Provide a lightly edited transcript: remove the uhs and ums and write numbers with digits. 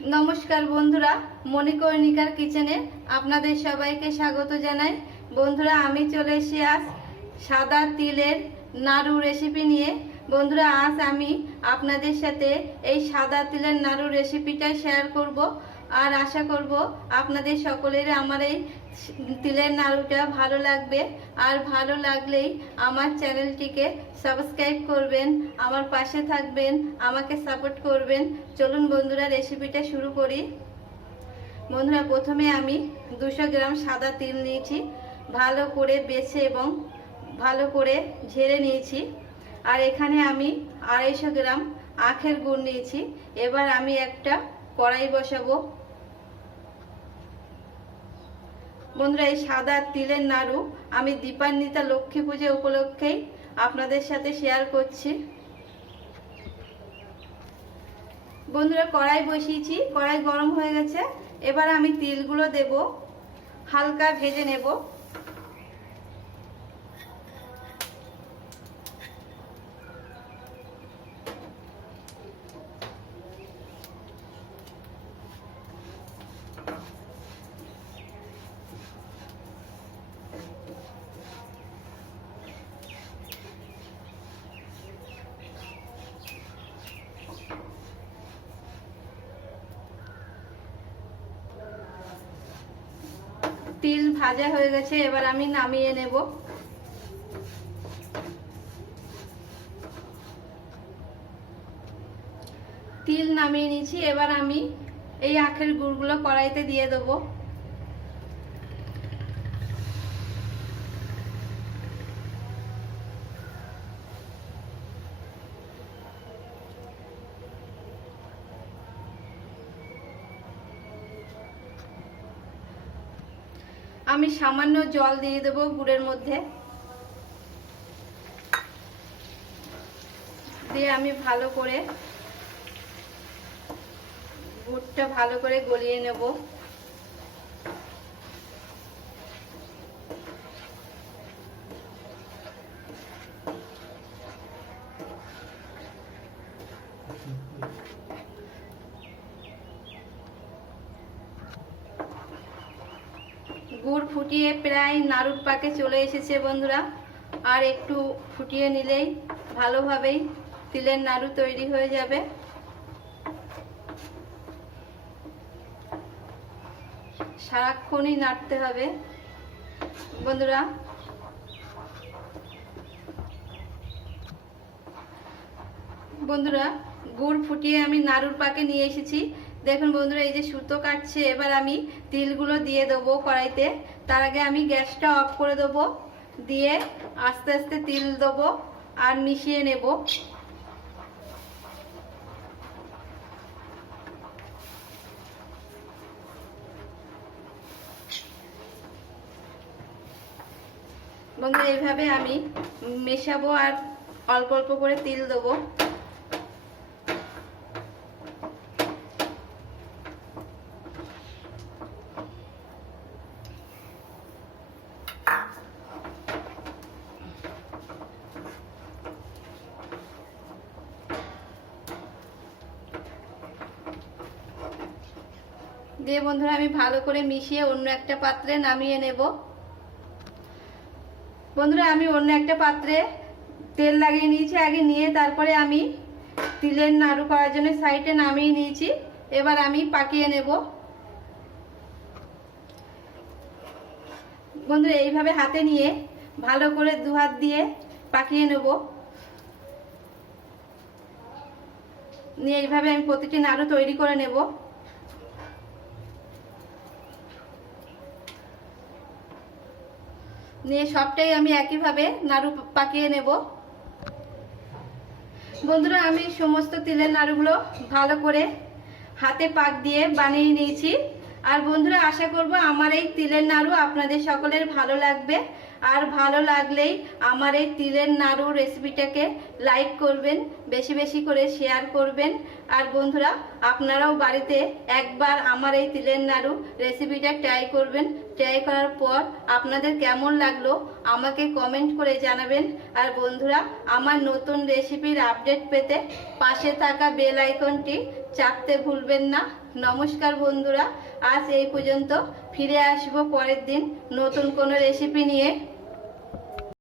नमस्कार बंधुरा मणिकर्णिकार किचेने आपनादेर सबाइके स्वागत जानाई। बंधुरा आमी चले एसेछि आज सादा तिलेर नाड़ू रेसिपि निये। बंधुरा आज आमी आपनादेर साथे एई सादा तिलेर नाड़ू रेसिपिटा शेयर करब और आशा करब आपनादेर सकलेर आमार एई तिलेर नाड़ूटा भालो लागबे और भालो लागलेई आमार चैनलटिके सबस्क्राइब करबेन, आमार पाशे थाकबेन, आमाके सापोर्ट करबेन। चलुन बंधुरा रेसिपिटा शुरू करी। बंधुरा प्रथमे आमी 200 ग्राम सादा तिल निয়েছি, ভালো করে বেছে এবং ভালো করে ঝেড়ে নিয়েছি। আর এখানে আমি 250 গ্রাম আখের গুড় নিয়েছি। এবার আমি একটা কড়াই বসাবো। বন্ধুরা এই সাদা তিলের নাড়ু আমি দীপান্বিতা লক্ষ্মী পূজা উপলক্ষেই আপনাদের সাথে শেয়ার করছি। বন্ধুরা কড়াই বসিয়েছি, কড়াই গরম হয়ে গেছে। এবার আমি তিলগুলো দেব, হালকা ভেজে নেব। তিল ভাজা হয়ে গেছে, এবার আমি নামিয়ে নেব। তিল নামিয়ে নিয়েছি, এবার আমি এই আখের গুড়গুলো কড়াইতে দিয়ে দেব। আমি সামান্য জল দিয়ে দেব গুড়ের মধ্যে, দিয়ে আমি ভালো করে গুড়টা ভালো করে গলিয়ে নেব। গুড় ফুটিয়ে প্রায় নাড়ুর পাকে চলে এসেছে বন্ধুরা। আর একটু ফুটিয়ে নিলেই ভালোভাবেই তিলের নাড়ু তৈরি হয়ে যাবে। সারাক্ষণই নাড়তে হবে বন্ধুরা। বন্ধুরা গুড় ফুটিয়ে আমি নাড়ুর পাকে নিয়ে এসেছি। দেখুন বন্ধুরা এই যে সুতো কাটছে। এবার আমি তিলগুলো দিয়ে দেবো কড়াইতে। তার আগে আমি গ্যাসটা অফ করে দেবো, দিয়ে আস্তে আস্তে তিল দেবো আর মিশিয়ে নেব। বন্ধুরা এইভাবে আমি মেশাবো আর অল্প অল্প করে তিল দেবো। দিয়ে বন্ধুরা আমি ভালো করে মিশিয়ে অন্য একটা পাত্রে নামিয়ে নেব। বন্ধুরা আমি অন্য একটা পাত্রে তেল লাগিয়ে নিয়েছি আগে, নিয়ে তারপরে আমি তিলের নাড়ু করার জন্য সাইডে নামিয়ে নিয়েছি। এবার আমি পাকিয়ে নেব। বন্ধুরা এইভাবে হাতে নিয়ে ভালো করে দু হাত দিয়ে পাকিয়ে নেব। নিয়ে এইভাবে আমি প্রতিটি নাড়ু তৈরি করে নেব। নিয়ে সবটাই আমি একইভাবে নাড়ু পাকিয়ে নেব। বন্ধুরা আমি সমস্ত তিলের নাড়ুগুলো ভালো করে হাতে পাক দিয়ে বানিয়ে নিয়েছি। আর বন্ধুরা আশা করব আমার এই তিলের নাড়ু আপনাদের সকলের ভালো লাগবে। আর ভালো লাগলেই আমার এই তিলের নাড়ু রেসিপিটাকে লাইক করবেন, বেশি বেশি করে শেয়ার করবেন। আর বন্ধুরা আপনারাও বাড়িতে একবার আমার এই তিলের নাড়ু রেসিপিটা ট্রাই করবেন, ট্রাই করার পর আপনাদের কেমন লাগলো আমাকে কমেন্ট করে জানাবেন। আর বন্ধুরা, আমার নতুন রেসিপির আপডেট পেতে পাশে থাকা বেল আইকনটি চাপতে ভুলবেন না। নমস্কার বন্ধুরা, আজ এই পর্যন্ত। ফিরে আসবো পরের দিন নতুন কোনো রেসিপি নিয়ে।